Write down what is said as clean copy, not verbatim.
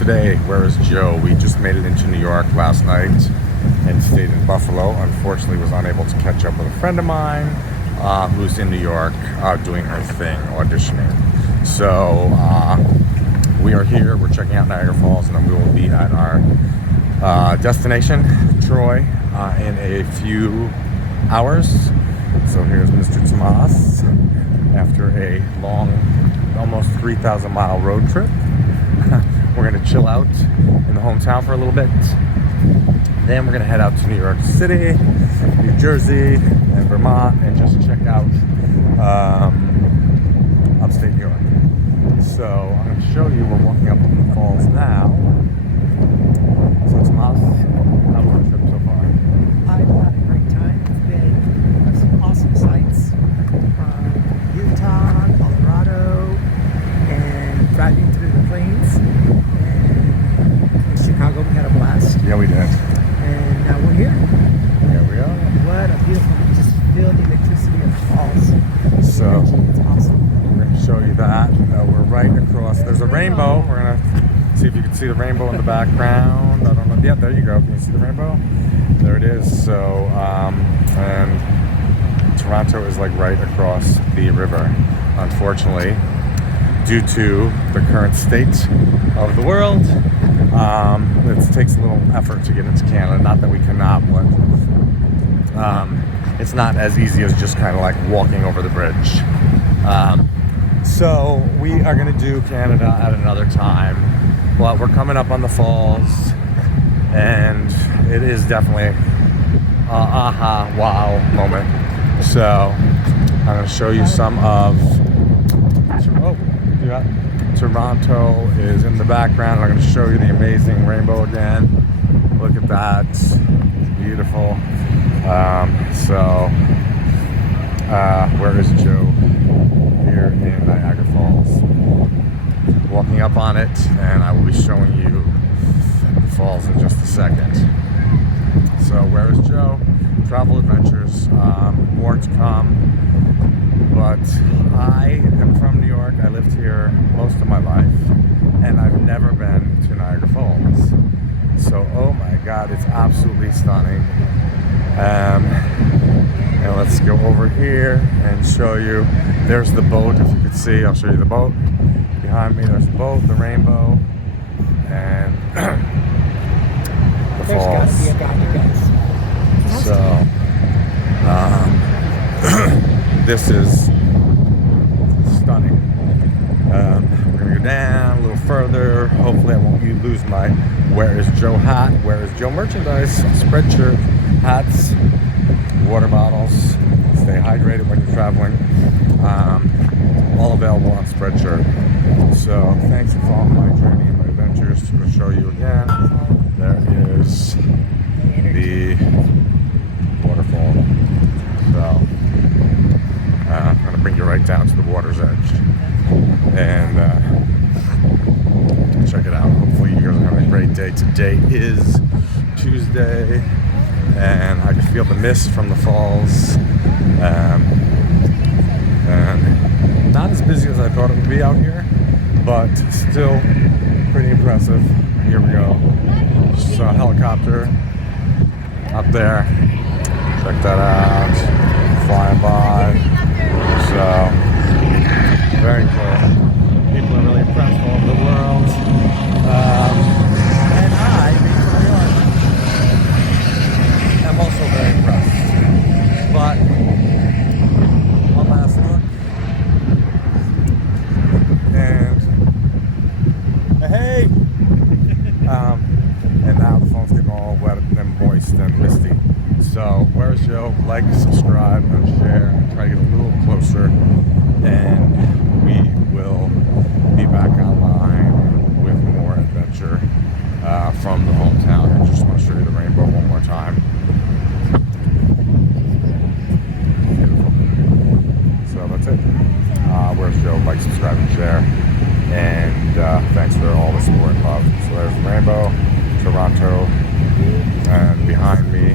today, where is Joe? We just made it into New York last night and stayed in Buffalo. Unfortunately, was unable to catch up with a friend of mine who's in New York doing her thing, auditioning. So we are here. We're checking out Niagara Falls, and then we will be at our destination, Troy, in a few hours. So here's Mr. Tomas after a long, almost 3,000 mile road trip. We're gonna chill out in the hometown for a little bit. Then we're gonna head out to New York City, New Jersey, and Vermont, and just check out upstate New York. So I'm gonna show you, we're walking up on the falls now. So Tomas, how was the trip so far? I've had a great time. It's been some awesome sights from Utah, Colorado, and driving through the plains. And in Chicago, we had a blast. Yeah, we did. And now we're here. Here we are. What a beautiful, just feel the electricity of the falls. So It's awesome. we're gonna show you that. We're right across. There's a rainbow. We're gonna see if you can see the rainbow in the background. I don't know. Yeah, there you go. Can you see the rainbow? There it is. So, and Toronto is like right across the river. Unfortunately, due to the current state of the world, it takes a little effort to get into Canada. Not that we cannot, but it's not as easy as just kind of like walking over the bridge. So we are going to do Canada at another time. But we're coming up on the falls, and it is definitely a aha, wow moment. So I'm going to show you some of. Oh, yeah. Toronto is in the background. I'm going to show you the amazing rainbow again. Look at that. It's beautiful. Where is Joe? Here in Niagara Falls. Walking up on it, and I will be showing you the falls in just a second. So where is Joe? Travel adventures. More to come. But I am from New York. I lived here most of my life, and I've never been to Niagara Falls. So, oh my God, it's absolutely stunning. And let's go over here and show you. There's the boat, if you could see. I'll show you the boat. Behind me, there's the boat, the rainbow, and the There's falls. got to be a guy, you guys. So, this is stunning. We're gonna go down a little further. Hopefully I won't lose my Where is Joe hat, Where is Joe merchandise, spreadshirt, hats, water bottles. Stay hydrated when you're traveling. All available on Spreadshirt. So thanks for following my journey and my adventures. I'm gonna show you again. There is the waterfall. So I'm going to bring you right down to the water's edge and check it out. Hopefully you guys are having a great day. Today is Tuesday, and I can feel the mist from the falls, and not as busy as I thought it would be out here, but still pretty impressive. Here we go. Just a helicopter up there. Check that out. Flying by. So, very cool. People are really impressed all over the world. And I, being from New York, am also very impressed. But, one last look. And, hey! And now the phone's getting all wet and moist and misty. So, where's Joe? Like, subscribe, and share, and try to get a little closer. And we will be back online with more adventure from the hometown. I just want to show you the rainbow one more time. Beautiful. So that's it. Where's Joe? Like, subscribe, and share. And thanks for all the support and love. So there's the rainbow, Toronto, and behind me